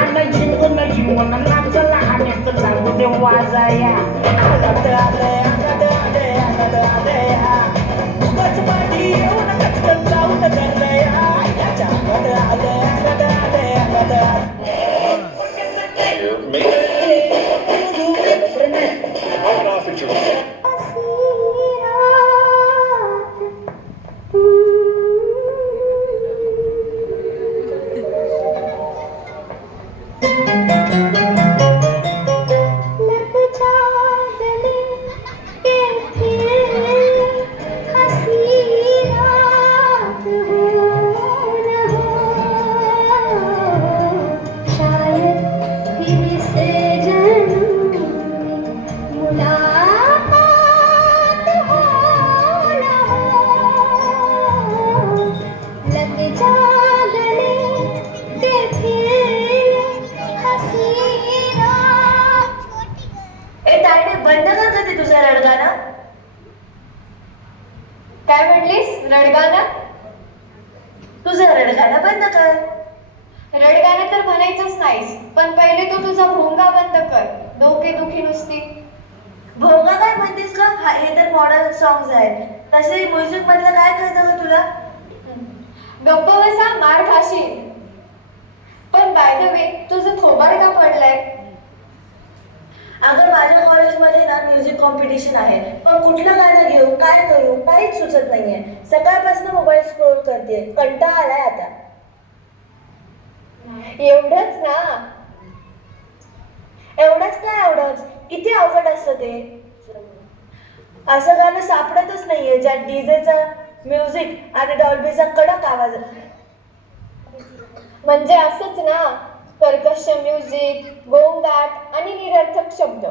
आणि जीवन जीवन नाचला आणि चालू ते वाजाया आगत आले आगत आले आगत आले उगाच पाठी येऊन कचकन जाऊन करलया याच्या आगत आले आगत आले आगत आले बंद कर कधी तुझा रडगाणं. काय म्हणलीस? रडगाणं? तुझं रडगाणं बंद कर. रडगाणं तर म्हणायचंच नाहीस, पण पहिले तू तुझा भोंगा बंद कर. डोके दुखी नुसती. भोंगा काय म्हणतेस का? हे तर मॉडर्न सॉंग्स आहेत. तसे म्युझिक मधलं काय कळतं का तुला? गप्प बसा, मार खाशील. पण बाय द वे तुझं थोबाड का पडलंय? अगं माझ्या कॉलेजमध्ये ना म्युझिक कॉम्पिटिशन आहे, पण कुठलं गाणं घेऊ काय करू काहीच सुचत नाहीये. सकाळपासून मोबाईल स्क्रोल करते, कंटाळा आलाय आता. एवढंच ना? एवढंच काय एवढंच? किती अवघड असतं ते. असं गाणं सापडतच नाहीये ज्यात डीजेचा म्युझिक आणि डॉल्बीचा कडक आवाज. म्हणजे असंच ना, कर्कश म्युझिक, गोंगाट आणि निरर्थक शब्द.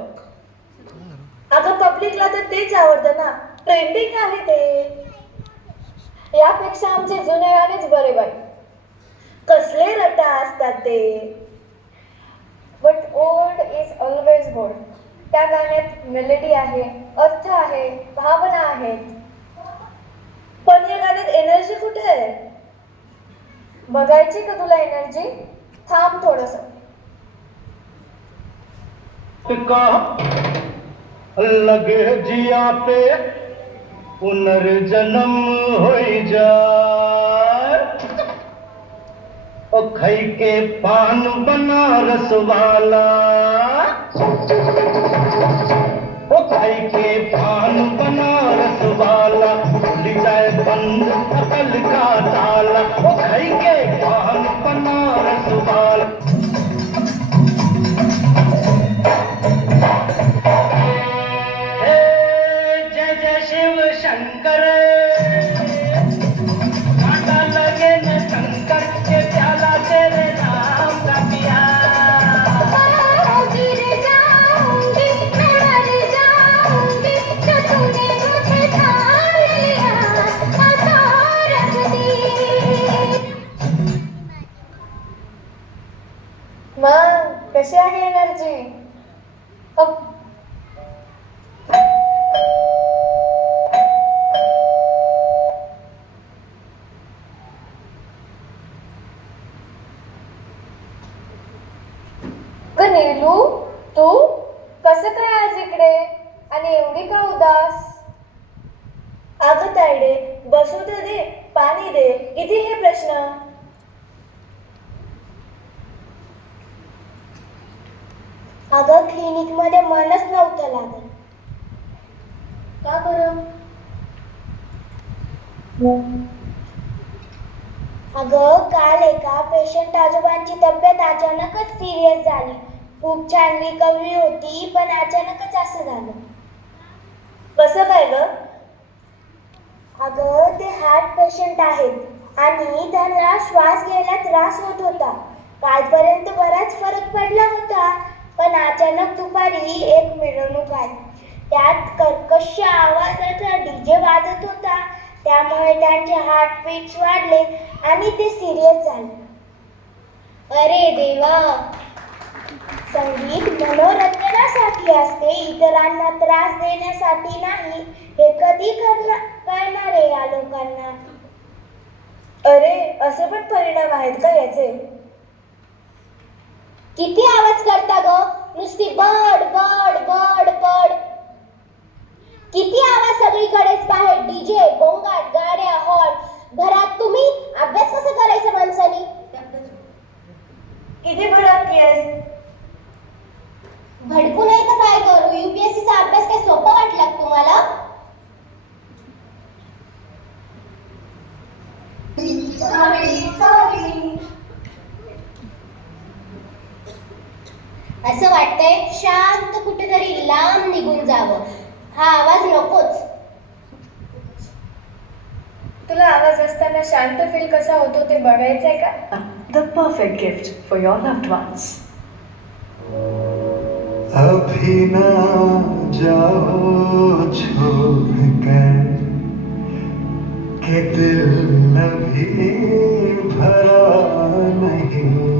अगं पब्लिकला तर तेच आवडतं ना, ट्रेंडिंग आहे ते. यापेक्षा आमचे जुने गाणेच बरे बाई. कसले रटा असतात ते. But old is always gold. त्या गाण्यात मेलोडी आहे, अर्थ आहे, भावना आहेत. पण या गाण्यात एनर्जी कुठे आहे? बघायची का तुला एनर्जी? थांब थोडस. लगे जिया पे पुनर्जन्म हो जाए, ओ खई के पान बनारस वाला, ओ खई के पान बनारस वाला, खुल जाए बंद अकल का ताला, ओ खई के पान बनारस वाला. शंकर कांटा लगे न शंकर के प्याला तेरे नाम का पिया. गिर जाऊंगी मैं मर जाऊंगी जो तूने मुझे ठान लिया ऐसा रख दी. मग कशी आहे एनर्जी? नीलू, तू कसं काय आज इकडे आणि एवढी का उदास? अगं तायडे, बसू तर दे, पाणी दे, किती हे प्रश्न. अगं क्लिनिक मध्ये मनच नव्हतं लागत. का बरं? अगं काल एका पेशंट आजोबांची तब्येत अचानकच सिरियस झाली. खूप छान रिकव्हरी होती, पण अचानकच असं झालं. कसं काय ग? अगं ते हार्ट पेशंट आहेत आणि त्यांना श्वास घ्यायला त्रास होत होता. कालपर्यंत बराच फरक पडला होता, पण अचानक दुपारी एक मिरवणूक आली. त्यात कर्कश आवाजाचा डीजे वाजत होता. त्यामुळे त्यांचे हार्टबीट्स वाढले आणि ते सिरियस झाले. अरे देवा. संगीत मनोरंजनासाठी असते, इतरांना त्रास देण्यासाठी नाही. हे कधी कळणार आहे या लोकांना? अरे असे पण परिणाम आहेत का याचे? किती आवाज करता ग? नुसती बड बड बड बड. किती आवाज सगळीकडेच, बाहेर डीजे, गोंगाट, गाड्या, हॉर्न. घरात तुम्ही अभ्यास कसं करायचं माणसानी? किती भडकली आहेस? भडकू नाही तर काय करू? युपीएससीचा अभ्यास काय सोपा वाटला का तुम्हाला? असं वाटतंय शांत कुठेतरी लांब निघून जावं. हा आवाज नकोच. तुला आवाज असताना शांत फील कसा होतो ते बघायचंय का? The perfect gift for your loved ones. अभी ना जाओ छोड़कर के दिल अभी भरा नहीं